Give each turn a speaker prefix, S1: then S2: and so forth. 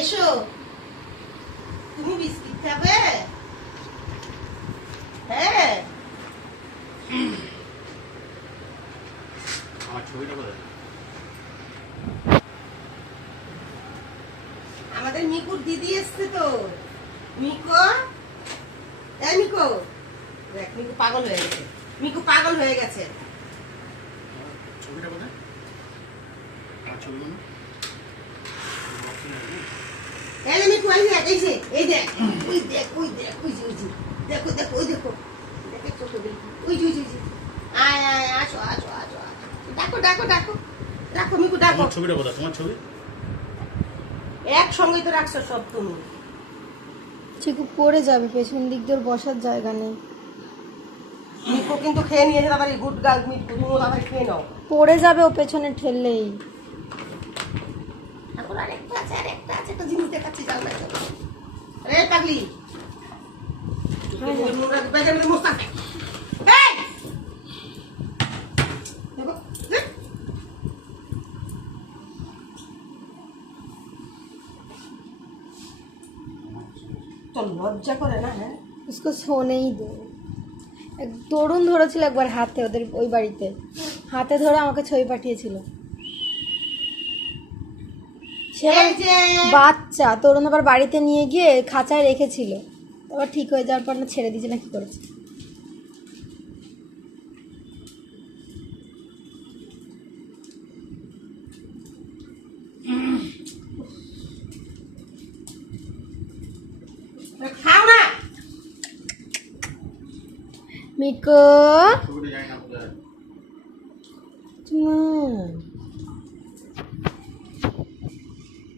S1: এসো। তুমি বিস্কিট খাবে? হ্যাঁ।
S2: আমার ছবিটা কোথায়
S1: আমাদের মিকুর দিদি এসছে তো। মিকো? এই মিকো? দেখ মিকু পাগল হয়ে গেছে। মিকু পাগল হয়ে গেছে।
S2: ছবিটা কোথায় আমার ছবিগুলো
S1: এই যে মিকু এই যে এই দেখ ওই দেখ ওই দেখ ওই যে ওই যে দেখো দেখো ওই দেখো দেখো চোখে ওই যে ওই যে আয় আয় আসো আসো আসো আসো। ডাকো ডাকো ডাকো ডাকো মিকু ডাকো।
S2: ছবিটা কোথায় তোমার ছবি?
S1: একসঙ্গেই তো রাখছো সব তুমি।
S3: চিকু পড়ে যাবে পেছন দিক দিয়ে বসার জায়গা নেই।
S1: মিকু কিন্তু খেয়ে নিয়েছে তাড়াতাড়ি গুড গার্ল মিকু তুমিও তাড়াতাড়ি খেয়ে নাও।
S3: পড়ে যাবে ও পেছনে ঠেললেই।
S1: এখন আরেকটা আছে আরেকটা আছে একটা জিনিস দেখাচ্ছি যাও না যাও। রে পাগলি নোংরা ব্যাগের মধ্যে মস্ত আছে। এই! দেখো, রে। তোর লজ্জা করে না হ্যাঁ
S3: उसको सोने ही दो এক তরুণ ধরেছিল একবার হাতে ওদের ওই বাড়িতে হাতে ধরে আমাকে ছবি পাঠিয়েছিল সে আবার
S1: এই যে
S3: বাচ্চা তোর আবার বাড়িতে নিয়ে গিয়ে খাঁচায় রেখেছিল। আবার ঠিক হয়ে যাওয়ার পর না ছেড়ে দিয়েছে না কি করেছে। মিকো